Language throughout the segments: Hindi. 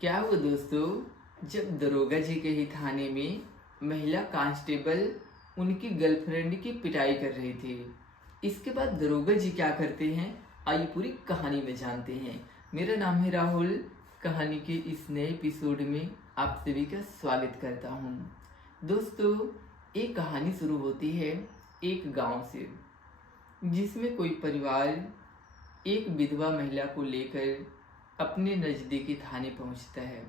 क्या हुआ दोस्तों, जब दरोगा जी के ही थाने में महिला कांस्टेबल उनकी गर्लफ्रेंड की पिटाई कर रही थी। इसके बाद दरोगा जी क्या करते हैं, आइए पूरी कहानी में जानते हैं। मेरा नाम है राहुल। कहानी के इस नए एपिसोड में आप सभी का स्वागत करता हूँ। दोस्तों, एक कहानी शुरू होती है एक गांव से, जिसमें कोई परिवार एक विधवा महिला को लेकर अपने नज़दीकी थाने पहुंचता है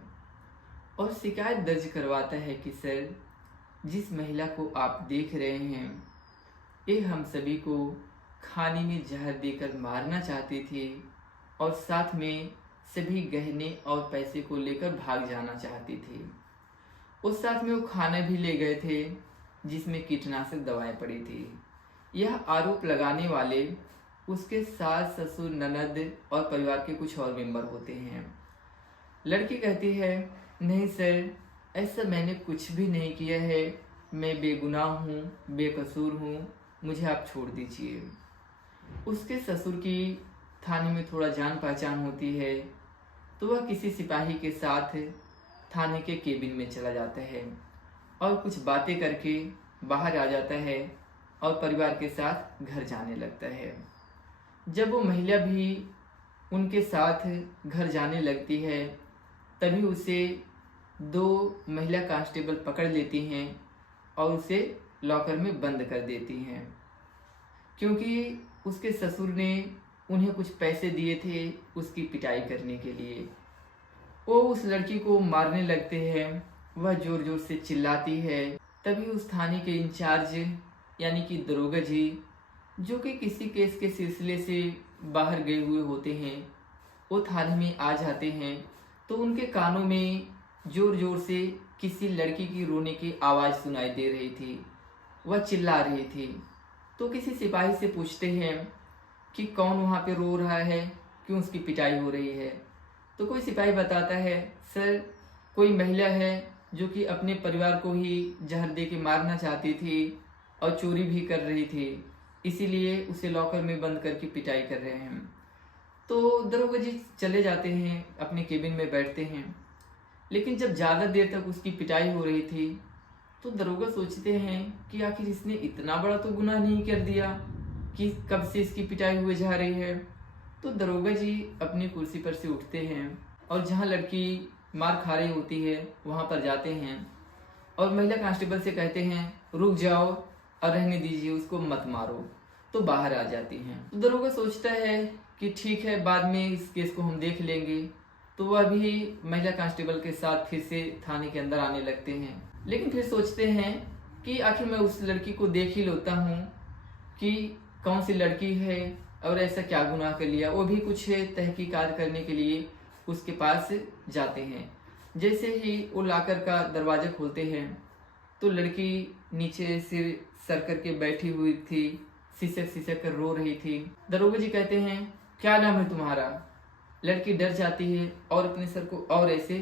और शिकायत दर्ज करवाता है कि सर, जिस महिला को आप देख रहे हैं ये हम सभी को खाने में जहर देकर मारना चाहती थी और साथ में सभी गहने और पैसे को लेकर भाग जाना चाहती थी। उस साथ में वो खाना भी ले गए थे जिसमें कीटनाशक दवाएं पड़ी थी। यह आरोप लगाने वाले उसके सास, ससुर, ननद और परिवार के कुछ और मेंबर होते हैं। लड़की कहती है, नहीं सर, ऐसा मैंने कुछ भी नहीं किया है, मैं बेगुनाह हूँ, बेकसूर हूँ, मुझे आप छोड़ दीजिए। उसके ससुर की थाने में थोड़ा जान पहचान होती है, तो वह किसी सिपाही के साथ थाने के केबिन में चला जाता है और कुछ बातें करके बाहर आ जाता है और परिवार के साथ घर जाने लगता है। जब वो महिला भी उनके साथ घर जाने लगती है, तभी उसे दो महिला कांस्टेबल पकड़ लेती हैं और उसे लॉकर में बंद कर देती हैं, क्योंकि उसके ससुर ने उन्हें कुछ पैसे दिए थे उसकी पिटाई करने के लिए। वो उस लड़की को मारने लगते हैं, वह जोर जोर से चिल्लाती है। तभी उस थाने के इंचार्ज यानी कि दरोगा जी, जो कि किसी केस के सिलसिले से बाहर गए हुए होते हैं, वो थाने में आ जाते हैं। तो उनके कानों में जोर जोर से किसी लड़की की रोने की आवाज़ सुनाई दे रही थी, वह चिल्ला रही थी। तो किसी सिपाही से पूछते हैं कि कौन वहाँ पे रो रहा है, क्यों उसकी पिटाई हो रही है। तो कोई सिपाही बताता है, सर, कोई महिला है जो कि अपने परिवार को ही जहर दे के मारना चाहती थी और चोरी भी कर रही थी, इसीलिए उसे लॉकर में बंद करके पिटाई कर रहे हैं। तो दरोगा जी चले जाते हैं, अपने केबिन में बैठते हैं। लेकिन जब ज़्यादा देर तक उसकी पिटाई हो रही थी, तो दरोगा सोचते हैं कि आखिर इसने इतना बड़ा तो गुनाह नहीं कर दिया कि कब से इसकी पिटाई हुए जा रही है। तो दरोगा जी अपनी कुर्सी पर से उठते हैं और जहाँ लड़की मार खा रही होती है वहाँ पर जाते हैं और महिला कांस्टेबल से कहते हैं, रुक जाओ और रहने दीजिए, उसको मत मारो। तो बाहर आ जाती हैं। तो दरोगा सोचता है कि ठीक है, बाद में इस केस को हम देख लेंगे। तो वह भी महिला कांस्टेबल के साथ फिर से थाने के अंदर आने लगते हैं। लेकिन फिर सोचते हैं कि आखिर मैं उस लड़की को देख ही लेता हूँ कि कौन सी लड़की है और ऐसा क्या गुनाह कर लिया। वो भी कुछ तहकीकात करने के लिए उसके पास जाते हैं। जैसे ही वो लाकर का दरवाज़ा खोलते हैं तो लड़की नीचे सिर सर करके बैठी हुई थी, सिसक सिसक कर रो रही थी। दरोगा जी कहते हैं, क्या नाम है तुम्हारा? लड़की डर जाती है और अपने सर को और ऐसे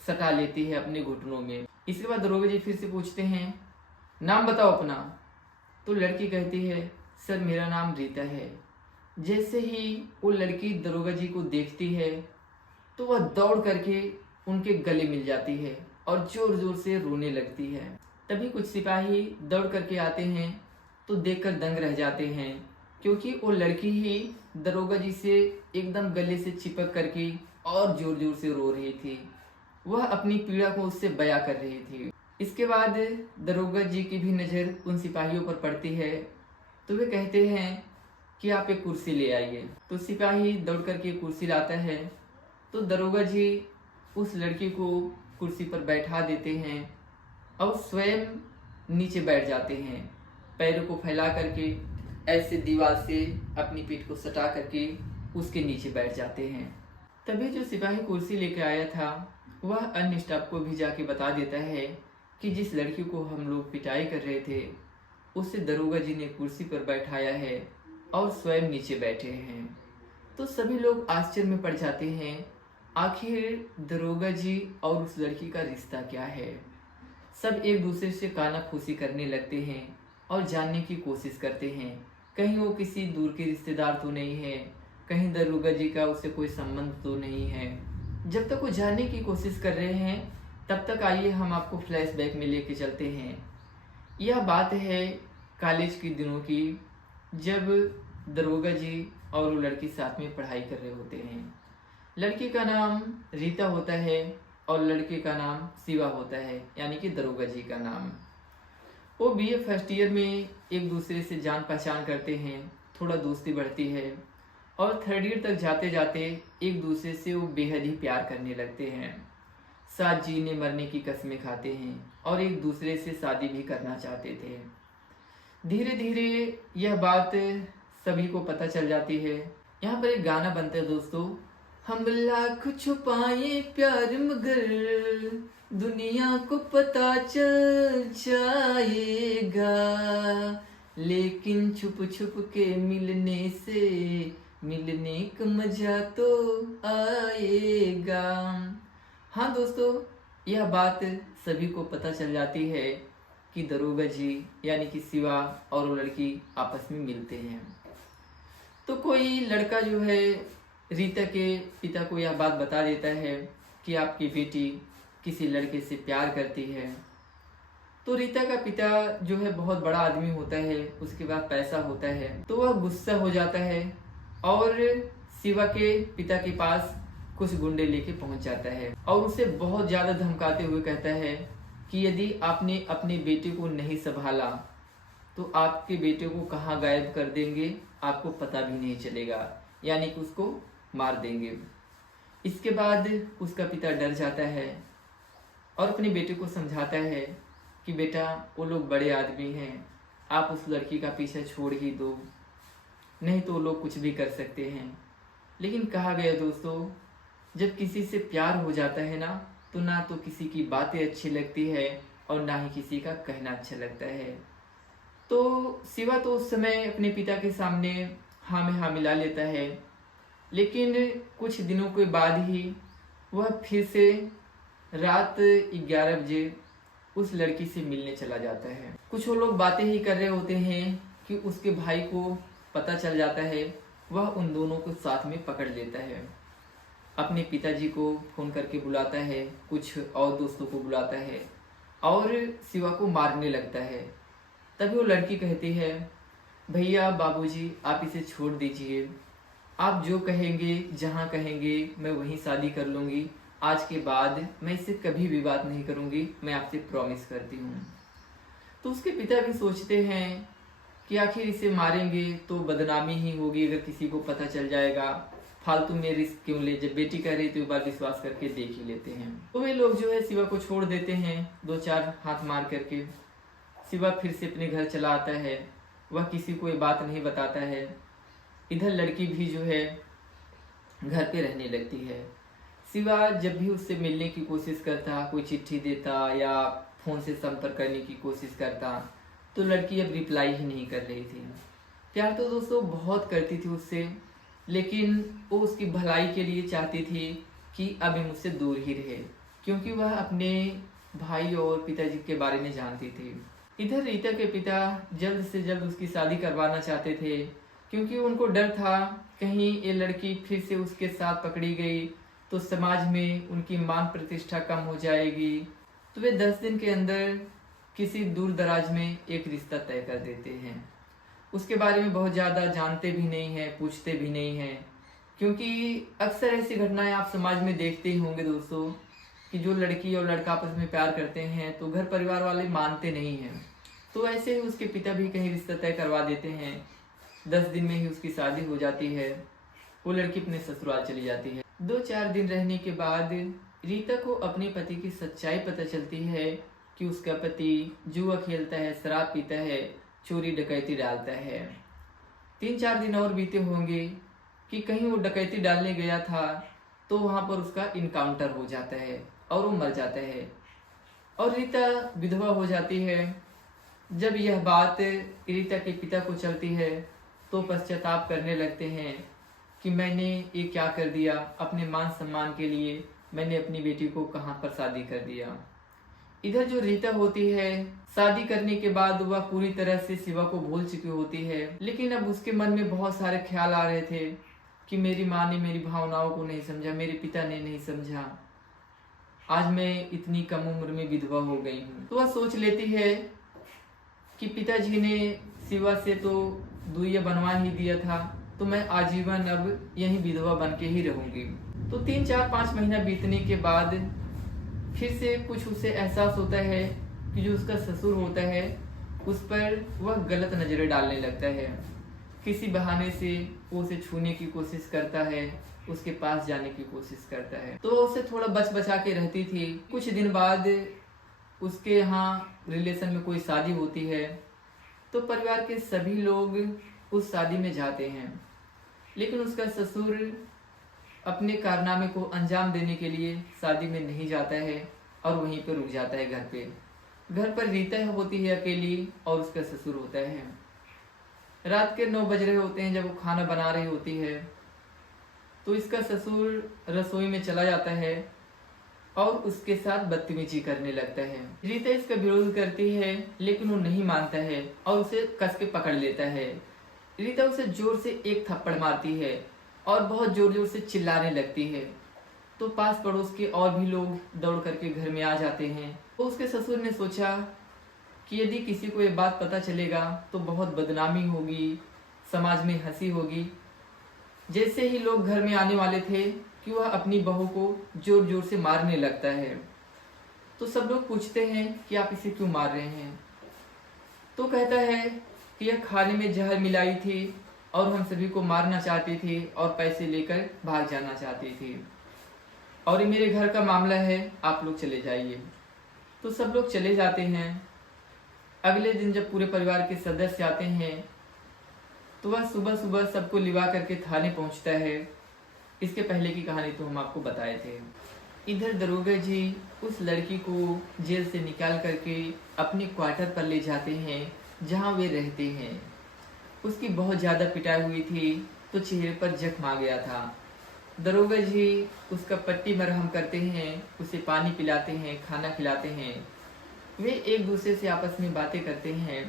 सटा लेती है अपने घुटनों में। इसके बाद दरोगा जी फिर से पूछते हैं, नाम बताओ अपना। तो लड़की कहती है, सर, मेरा नाम रीता है। जैसे ही वो लड़की दरोगा जी को देखती है तो वह दौड़ करके उनके गले मिल जाती है और जोर जोर से रोने लगती है। तभी कुछ सिपाही दौड़ करके आते हैं तो देखकर दंग रह जाते हैं, क्योंकि वो लड़की ही दरोगा जी से एकदम गले से चिपक करके और जोर जोर से रो रही थी। वह अपनी पीड़ा को उससे बयां कर रही थी। इसके बाद दरोगा जी की भी नज़र उन सिपाहियों पर पड़ती है, तो वे कहते हैं कि आप एक कुर्सी ले आइए। तो सिपाही दौड़ करके कुर्सी लाता है। तो दरोगा जी उस लड़की को कुर्सी पर बैठा देते हैं और स्वयं नीचे बैठ जाते हैं, पैरों को फैला करके ऐसे दीवार से अपनी पीठ को सटा करके उसके नीचे बैठ जाते हैं। तभी जो सिपाही कुर्सी लेकर आया था वह अन्य स्टाफ को भी जाके बता देता है कि जिस लड़की को हम लोग पिटाई कर रहे थे उससे दरोगा जी ने कुर्सी पर बैठाया है और स्वयं नीचे बैठे हैं। तो सभी लोग आश्चर्य में पड़ जाते हैं, आखिर दरोगा जी और उस लड़की का रिश्ता क्या है। सब एक दूसरे से कानाफूसी करने लगते हैं और जानने की कोशिश करते हैं, कहीं वो किसी दूर के रिश्तेदार तो नहीं है, कहीं दरोगा जी का उससे कोई संबंध तो नहीं है। जब तक वो जानने की कोशिश कर रहे हैं तब तक आइए हम आपको फ्लैशबैक में लेके चलते हैं। यह बात है कॉलेज के दिनों की, जब दरोगा जी और वो लड़की साथ में पढ़ाई कर रहे होते हैं। लड़की का नाम रीता होता है और लड़के का नाम शिवा होता है, यानी कि दरोगा जी का नाम। वो बीए फर्स्ट ईयर में एक दूसरे से जान पहचान करते हैं, थोड़ा दोस्ती बढ़ती है और थर्ड ईयर तक जाते जाते एक दूसरे से वो बेहद ही प्यार करने लगते हैं। साथ जीने मरने की कस्में खाते हैं और एक दूसरे से शादी भी करना चाहते थे। धीरे धीरे यह बात सभी को पता चल जाती है। यहाँ पर एक गाना बनता है दोस्तों, हम लाख छुपाए प्यार मगर दुनिया को पता चल जाएगा, लेकिन छुप छुप के मिलने से मिलने का मजा तो आएगा। हाँ दोस्तों, यह बात सभी को पता चल जाती है कि दरोगा जी यानी कि शिवा और वो लड़की आपस में मिलते हैं। तो कोई लड़का जो है रीता के पिता को यह बात बता देता है कि आपकी बेटी किसी लड़के से प्यार करती है। तो रीता का पिता जो है बहुत बड़ा आदमी होता है, उसके पास पैसा होता है, तो वह गुस्सा हो जाता है और शिवा के पिता के पास कुछ गुंडे लेके पहुंच जाता है और उसे बहुत ज्यादा धमकाते हुए कहता है कि यदि आपने अपने बेटे को नहीं संभाला तो आपके बेटे को कहाँ गायब कर देंगे आपको पता भी नहीं चलेगा, यानी कि उसको मार देंगे। इसके बाद उसका पिता डर जाता है और अपने बेटे को समझाता है कि बेटा वो लोग बड़े आदमी हैं, आप उस लड़की का पीछा छोड़ ही दो, नहीं तो वो लोग कुछ भी कर सकते हैं। लेकिन कहा गया दोस्तों, जब किसी से प्यार हो जाता है ना तो किसी की बातें अच्छी लगती है और ना ही किसी का कहना अच्छा लगता है। तो शिवा तो उस समय अपने पिता के सामने हाँ में हाँ मिला लेता है, लेकिन कुछ दिनों के बाद ही वह फिर से रात 11 बजे उस लड़की से मिलने चला जाता है। कुछ वो लोग बातें ही कर रहे होते हैं कि उसके भाई को पता चल जाता है, वह उन दोनों को साथ में पकड़ लेता है, अपने पिताजी को फोन करके बुलाता है, कुछ और दोस्तों को बुलाता है और शिवा को मारने लगता है। तभी वो लड़की कहती है, भैया बाबूजी आप इसे छोड़ दीजिए, आप जो कहेंगे जहाँ कहेंगे मैं वहीं शादी कर लूँगी, आज के बाद मैं इससे कभी भी बात नहीं करूँगी, मैं आपसे प्रॉमिस करती हूँ। तो उसके पिता भी सोचते हैं कि आखिर इसे मारेंगे तो बदनामी ही होगी, अगर किसी को पता चल जाएगा, फालतू में रिस्क क्यों ले, जब बेटी कह रही तो एक बार विश्वास करके देख ही लेते हैं। तो वे लोग जो है शिवा को छोड़ देते हैं, 2-4 हाथ मार करके। शिवा फिर से अपने घर चला आता है, वह किसी को ये बात नहीं बताता है। इधर लड़की भी जो है घर पे रहने लगती है। शिवा जब भी उससे मिलने की कोशिश करता, कोई चिट्ठी देता या फोन से संपर्क करने की कोशिश करता, तो लड़की अब रिप्लाई ही नहीं कर रही थी। प्यार तो दोस्तों बहुत करती थी उससे, लेकिन वो उसकी भलाई के लिए चाहती थी कि अब ये मुझसे दूर ही रहे, क्योंकि वह अपने भाई और पिताजी के बारे में जानती थी। इधर रीता के पिता जल्द से जल्द उसकी शादी करवाना चाहते थे, क्योंकि उनको डर था कहीं ये लड़की फिर से उसके साथ पकड़ी गई तो समाज में उनकी मान प्रतिष्ठा कम हो जाएगी। तो वे 10 दिन के अंदर किसी दूर दराज में एक रिश्ता तय कर देते हैं। उसके बारे में बहुत ज़्यादा जानते भी नहीं हैं, पूछते भी नहीं हैं, क्योंकि अक्सर ऐसी घटनाएं आप समाज में देखते ही होंगे दोस्तों कि जो लड़की और लड़का आपस में प्यार करते हैं तो घर परिवार वाले मानते नहीं हैं। तो ऐसे ही उसके पिता भी कहीं रिश्ता तय करवा देते हैं। 10 दिन में ही उसकी शादी हो जाती है, वो लड़की अपने ससुराल चली जाती है। 2-4 दिन रहने के बाद रीता को अपने पति की सच्चाई पता चलती है कि उसका पति जुआ खेलता है, शराब पीता है, चोरी डकैती डालता है। 3-4 दिन और बीते होंगे कि कहीं वो डकैती डालने गया था तो वहाँ पर उसका इनकाउंटर हो जाता है और वो मर जाता है और रीता विधवा हो जाती है। जब यह बात रीता के पिता को चलती है तो पश्चाताप करने लगते हैं कि मैंने ये क्या कर दिया, अपने मान सम्मान के लिए मैंने अपनी बेटी को कहाँ पर शादी कर दिया। इधर जो रीता होती है, शादी करने के बाद वह पूरी तरह से शिवा को भूल चुकी होती है, लेकिन अब उसके मन में बहुत सारे ख्याल आ रहे थे कि मेरी माँ ने मेरी भावनाओं को नहीं समझा, मेरे पिता ने नहीं समझा, आज मैं इतनी कम उम्र में विधवा हो गई हूँ। तो वह सोच लेती है कि पिताजी ने शिवा से तो दुइया बनवा ही दिया था, तो मैं आजीवन अब यहीं विधवा बन के ही रहूंगी। तो 3-4-5 महीना बीतने के बाद फिर से कुछ उसे एहसास होता है कि जो उसका ससुर होता है उस पर वह गलत नजरें डालने लगता है। किसी बहाने से वो उसे छूने की कोशिश करता है, उसके पास जाने की कोशिश करता है। तो उसे थोड़ा बच बचा के रहती थी। कुछ दिन बाद उसके यहाँ रिलेशन में कोई शादी होती है, तो परिवार के सभी लोग उस शादी में जाते हैं, लेकिन उसका ससुर अपने कारनामे को अंजाम देने के लिए शादी में नहीं जाता है और वहीं पर रुक जाता है घर पे। घर पर रीता होती है अकेली और उसका ससुर होता है। रात के 9 बज रहे होते हैं जब वो खाना बना रही होती है, तो इसका ससुर रसोई में चला जाता है और उसके साथ बदतमीजी करने लगता है। रीता इसका विरोध करती है, लेकिन वो नहीं मानता है और उसे कस के पकड़ लेता है। रीता उसे जोर से एक थप्पड़ मारती है और बहुत जोर जोर से चिल्लाने लगती है। तो पास पड़ोस के और भी लोग दौड़ करके घर में आ जाते हैं। तो उसके ससुर ने सोचा कि यदि किसी को ये बात पता चलेगा तो बहुत बदनामी होगी, समाज में हंसी होगी। जैसे ही लोग घर में आने वाले थे कि वह अपनी बहू को जोर जोर से मारने लगता है। तो सब लोग पूछते हैं कि आप इसे क्यों मार रहे हैं। तो कहता है कि यह खाने में जहर मिलाई थी और हम सभी को मारना चाहती थी और पैसे लेकर भाग जाना चाहती थी, और ये मेरे घर का मामला है, आप लोग चले जाइए। तो सब लोग चले जाते हैं। अगले दिन जब पूरे परिवार के सदस्य आते हैं तो वह सुबह सुबह सबको लिवा करके थाने पहुंचता है। इसके पहले की कहानी तो हम आपको बताए थे। इधर दरोगा जी उस लड़की को जेल से निकाल करके अपने क्वार्टर पर ले जाते हैं जहां वे रहते हैं। उसकी बहुत ज़्यादा पिटाई हुई थी तो चेहरे पर जख्म आ गया था। दरोगा जी उसका पट्टी मरहम करते हैं, उसे पानी पिलाते हैं, खाना खिलाते हैं। वे एक दूसरे से आपस में बातें करते हैं।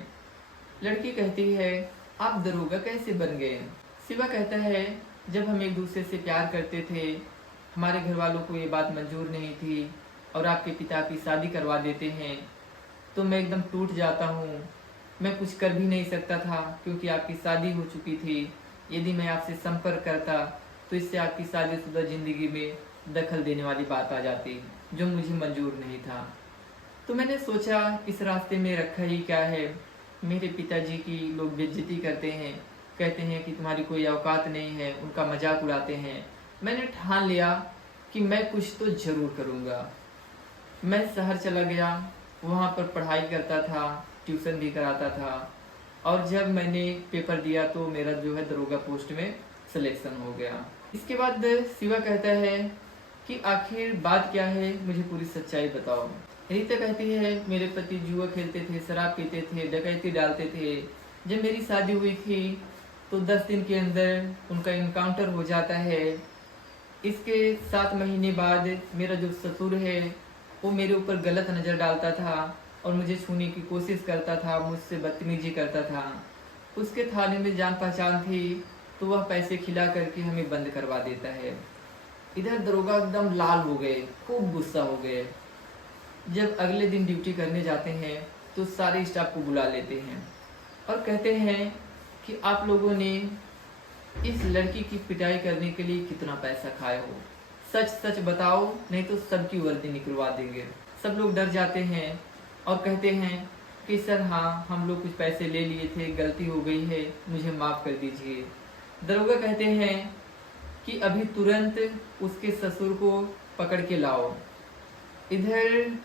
लड़की कहती है, आप दरोगा कैसे बन गए? शिवा कहता है, जब हम एक दूसरे से प्यार करते थे, हमारे घर वालों को ये बात मंजूर नहीं थी और आपके पिता की शादी करवा देते हैं तो मैं एकदम टूट जाता हूँ। मैं कुछ कर भी नहीं सकता था क्योंकि आपकी शादी हो चुकी थी। यदि मैं आपसे संपर्क करता तो इससे आपकी शादीशुदा जिंदगी में दखल देने वाली बात आ जाती, जो मुझे मंजूर नहीं था। तो मैंने सोचा इस रास्ते में रखा ही क्या है। मेरे पिताजी की लोग बेइज्जती करते हैं, कहते हैं कि तुम्हारी कोई औकात नहीं है, उनका मजाक उड़ाते हैं। मैंने ठान लिया कि मैं कुछ तो जरूर करूँगा। मैं शहर चला गया, वहाँ पर पढ़ाई करता था, ट्यूशन भी कराता था, और जब मैंने पेपर दिया तो मेरा जो है दरोगा पोस्ट में सिलेक्शन हो गया। इसके बाद शिवा कहता है कि आखिर बात क्या है, मुझे पूरी सच्चाई बताओ। रीता कहती है, मेरे पति जुआ खेलते थे, शराब पीते थे, डकैती डालते थे। जब मेरी शादी हुई थी तो 10 दिन के अंदर उनका इनकाउंटर हो जाता है। इसके 7 महीने बाद मेरा जो ससुर है वो मेरे ऊपर गलत नज़र डालता था और मुझे छूने की कोशिश करता था, मुझसे बदतमीजी करता था। उसके थाने में जान पहचान थी तो वह पैसे खिला करके हमें बंद करवा देता है। इधर दरोगा एकदम लाल हो गए, खूब गुस्सा हो गए। जब अगले दिन ड्यूटी करने जाते हैं तो सारे स्टाफ को बुला लेते हैं और कहते हैं कि आप लोगों ने इस लड़की की पिटाई करने के लिए कितना पैसा खाए हो, सच सच बताओ, नहीं तो सबकी वर्दी निकलवा देंगे। सब लोग डर जाते हैं और कहते हैं कि सर हाँ, हम लोग कुछ पैसे ले लिए थे, गलती हो गई है, मुझे माफ़ कर दीजिए। दरोगा कहते हैं कि अभी तुरंत उसके ससुर को पकड़ के लाओ। इधर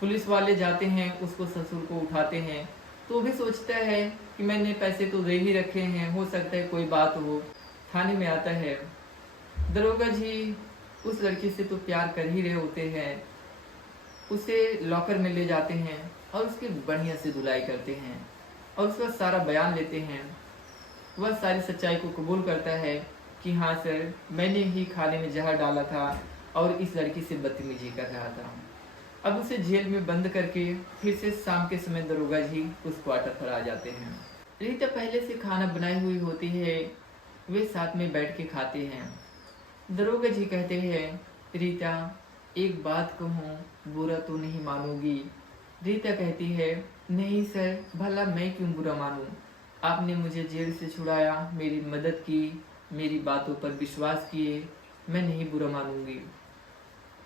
पुलिस वाले जाते हैं, उसको ससुर को उठाते हैं तो वो भी सोचता है कि मैंने पैसे तो दे ही रखे हैं, हो सकता है कोई बात हो। थाने में आता है। दरोगा जी उस लड़की से तो प्यार कर ही रहे होते हैं, उसे लॉकर में ले जाते हैं और उसकी बढ़िया से धुलाई करते हैं और उसका सारा बयान लेते हैं। वह सारी सच्चाई को कबूल करता है कि हाँ सर, मैंने ही खाने में जहर डाला था और इस लड़की से बदतमीजी कर रहा था। अब उसे जेल में बंद करके फिर से शाम के समय दरोगा जी उस क्वार्टर पर आ जाते हैं। रीता पहले से खाना बनाई हुई होती है, वे साथ में बैठ के खाते हैं। दरोगा जी कहते हैं, रीता एक बात कहूँ, बुरा तो नहीं मानोगी? रीता कहती है, नहीं सर, भला मैं क्यों बुरा मानूं? आपने मुझे जेल से छुड़ाया, मेरी मदद की, मेरी बातों पर विश्वास किए, मैं नहीं बुरा मानूंगी।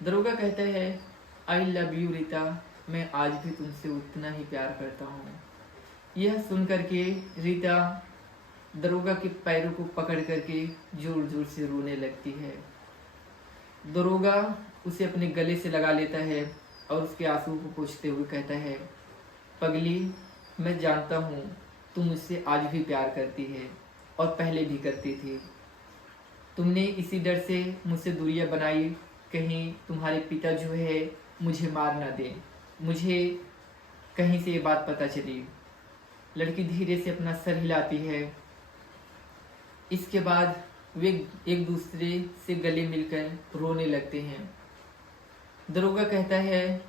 दरोगा कहता है, आई लव यू रीता, मैं आज भी तुमसे उतना ही प्यार करता हूँ। यह सुन करके रीता दरोगा के पैरों को पकड़ करके जोर जोर से रोने लगती है। दरोगा उसे अपने गले से लगा लेता है और उसके आंसू को पोंछते हुए कहता है, पगली, मैं जानता हूँ तुम मुझसे आज भी प्यार करती है और पहले भी करती थी। तुमने इसी डर से मुझसे दूरियां बनाई, कहीं तुम्हारे पिता जो है मुझे मार ना दे, मुझे कहीं से ये बात पता चली। लड़की धीरे से अपना सर हिलाती है। इसके बाद वे एक दूसरे से गले मिलकर रोने लगते हैं। दरोगा कहता है,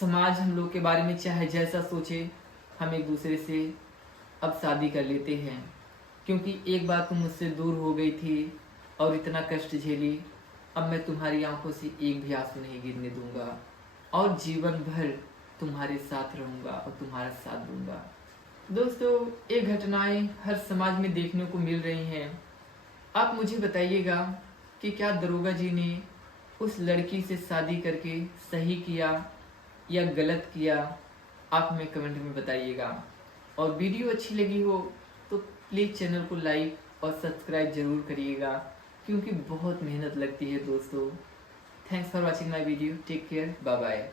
समाज हम लोग के बारे में चाहे जैसा सोचे, हम एक दूसरे से अब शादी कर लेते हैं, क्योंकि एक बार तुम मुझसे दूर हो गई थी और इतना कष्ट झेली। अब मैं तुम्हारी आंखों से एक भी आंसू नहीं गिरने दूंगा और जीवन भर तुम्हारे साथ रहूंगा और तुम्हारा साथ दूंगा। दोस्तों, ये घटनाएं हर समाज में देखने को मिल रही हैं। आप मुझे बताइएगा कि क्या दरोगा जी ने उस लड़की से शादी करके सही किया या गलत किया? आप हमें कमेंट में बताइएगा। और वीडियो अच्छी लगी हो तो प्लीज़ चैनल को लाइक और सब्सक्राइब जरूर करिएगा, क्योंकि बहुत मेहनत लगती है दोस्तों। Thanks for watching my video. Take care, bye bye.